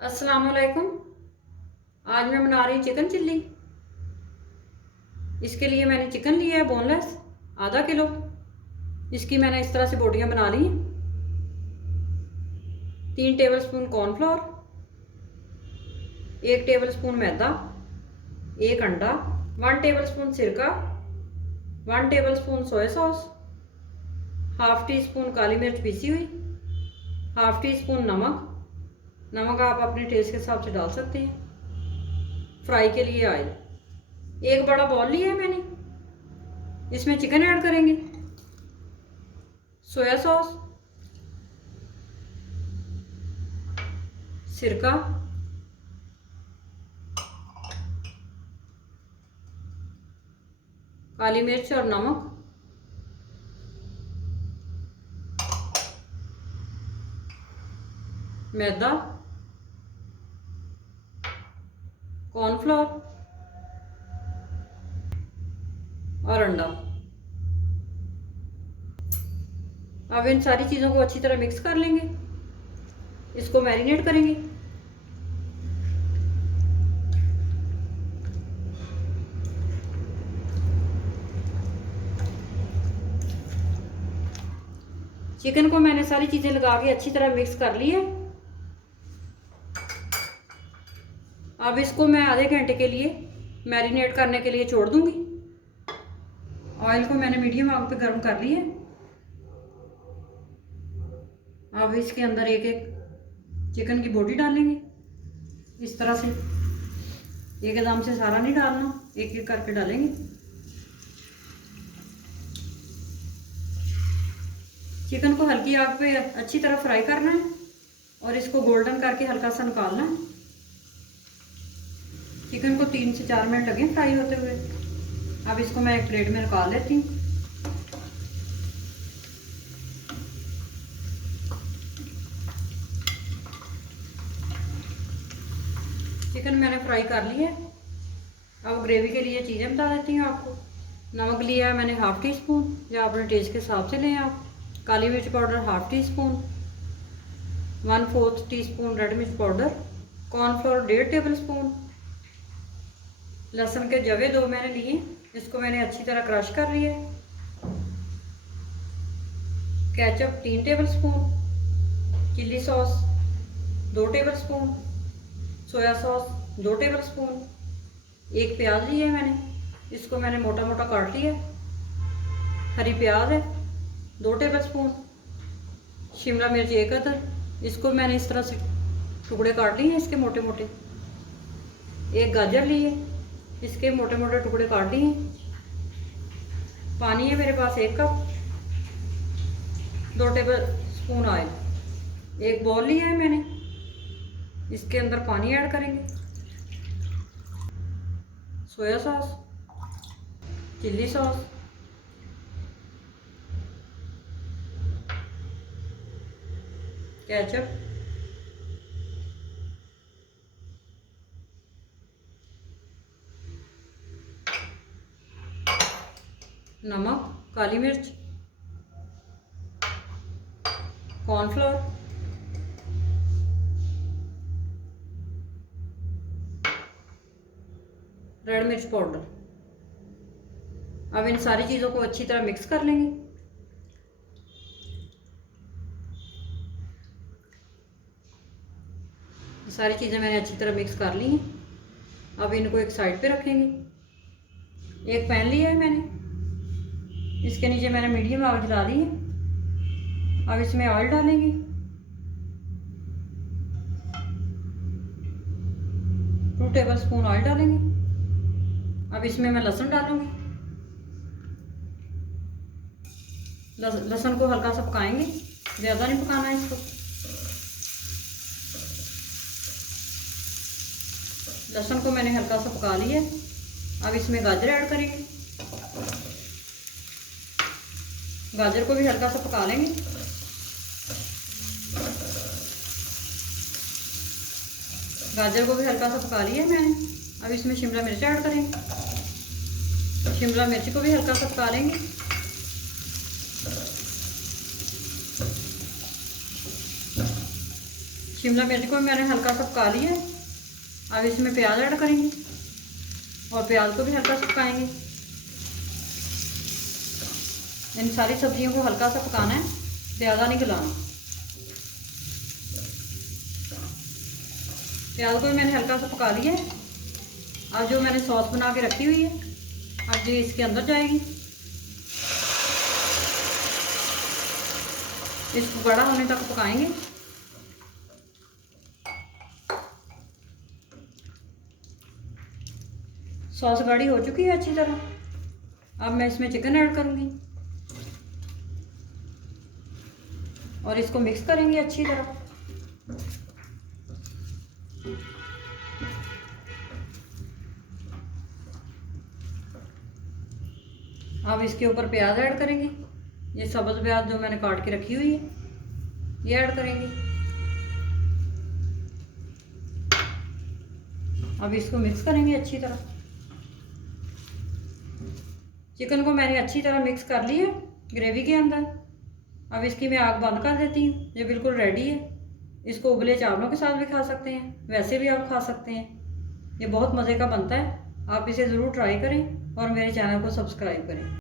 अस्सलाम वालेकुम। आज मैं बना रही चिकन चिल्ली। इसके लिए मैंने चिकन लिया है बोनलेस आधा किलो। इसकी मैंने इस तरह से बोटियां बना ली हैं। 3 टेबलस्पून कॉर्नफ्लोर, 1 टेबलस्पून मैदा, 1 अंडा, 1 टेबलस्पून सिरका, 1 tablespoon soya sauce, half teaspoon काली मिर्च पीसी हुई, हाफ टी स्पून नमक। नमक आप अपने टेस्ट के हिसाब से डाल सकते हैं। फ्राई के लिए ऑयल, एक बड़ा बॉल लिया है मैंने। इसमें चिकन ऐड करेंगे, सोया सॉस, सिरका, काली मिर्च और नमक, मैदा, कॉर्नफ्लोर और अंडा। अब इन सारी चीज़ों को अच्छी तरह मिक्स कर लेंगे। इसको मैरिनेट करेंगे। चिकन को मैंने सारी चीज़ें लगा के अच्छी तरह मिक्स कर ली है। अब इसको मैं आधे घंटे के लिए मैरिनेट करने के लिए छोड़ दूंगी। ऑयल को मैंने मीडियम आग पे गर्म कर लिया है। अब इसके अंदर एक एक चिकन की बोटी डालेंगे। इस तरह से एकदम से सारा नहीं डालना, एक एक करके डालेंगे। चिकन को हल्की आग पे अच्छी तरह फ्राई करना है और इसको गोल्डन करके हल्का सा निकालना है। चिकन को 3 से 4 मिनट लगे फ्राई होते हुए। अब इसको मैं एक प्लेट में निकाल लेती हूँ। चिकन मैंने फ्राई कर लिया है। अब ग्रेवी के लिए चीज़ें बता देती हूँ आपको। नमक लिया है मैंने हाफ टी स्पून, या अपने टेस्ट के हिसाब से लें आप। काली मिर्च powder half tea spoon, 1/4 teaspoon red मिर्च पाउडर, कॉर्नफ्लोर 1.5 टेबल स्पून, लहसुन के जवे 2 मैंने लिए, इसको मैंने अच्छी तरह क्रश कर लिया है। Ketchup 3 table spoon, chilli sauce 2 table spoon, soya sauce 2 table spoon, एक प्याज लिया है मैंने, इसको मैंने मोटा मोटा काट लिया। हरी प्याज है 2 टेबल स्पून, शिमला मिर्च 1 अदर, इसको मैंने इस तरह से टुकड़े काट लिए हैं इसके मोटे मोटे। एक गाजर ली है, इसके मोटे मोटे टुकड़े काट लिए हैं। पानी है मेरे पास 1 कप, 2 टेबल स्पून ऑयल। एक बॉल लिया है मैंने, इसके अंदर पानी ऐड करेंगे। Soya sauce, chilli sauce, ketchup, नमक, काली मिर्च, कॉर्नफ्लोर, रेड मिर्च पाउडर। अब इन सारी चीज़ों को अच्छी तरह मिक्स कर लेंगे। सारी चीज़ें मैंने अच्छी तरह मिक्स कर ली हैं। अब इनको एक साइड पे रखेंगे। एक पैन लिया है मैंने, इसके नीचे मैंने मीडियम आग जला दी है। अब इसमें ऑयल डालेंगे। 2 टेबल स्पून ऑयल डालेंगे। अब इसमें मैं लहसुन डालूंगी। लहसुन को हल्का सा पकाएंगे, ज़्यादा नहीं पकाना है इसको। लहसुन को मैंने हल्का सा पका लिया। अब इसमें गाजर ऐड करेंगे। गाजर को भी हल्का सा पका लेंगे। गाजर को भी हल्का सा पका लिया मैंने। अब इसमें शिमला मिर्च ऐड करेंगे। शिमला मिर्च को भी हल्का सा पका लेंगे। शिमला मिर्च को मैंने हल्का सा पका लिया है। अब इसमें प्याज ऐड करेंगे और प्याज को भी हल्का सा पकाएंगे। इन सारी सब्जियों को हल्का सा पकाना है, ज़्यादा नहीं गलाना। प्याज को भी मैंने हल्का सा पका लिया है। अब जो मैंने सॉस बना के रखी हुई है, अब ये इसके अंदर जाएगी। इसको गाढ़ा होने तक पकाएंगे। सॉस गाढ़ी हो चुकी है अच्छी तरह। अब मैं इसमें चिकन ऐड करूँगी और इसको मिक्स करेंगे अच्छी तरह। अब इसके ऊपर प्याज ऐड करेंगे। ये सब्ज़ प्याज जो मैंने काट के रखी हुई है, ये ऐड करेंगे। अब इसको मिक्स करेंगे अच्छी तरह। चिकन को मैंने अच्छी तरह मिक्स कर लिया ग्रेवी के अंदर। अब इसकी मैं आग बंद कर देती हूँ। ये बिल्कुल रेडी है। इसको उबले चावलों के साथ भी खा सकते हैं, वैसे भी आप खा सकते हैं। ये बहुत मज़े का बनता है। आप इसे ज़रूर ट्राई करें और मेरे चैनल को सब्सक्राइब करें।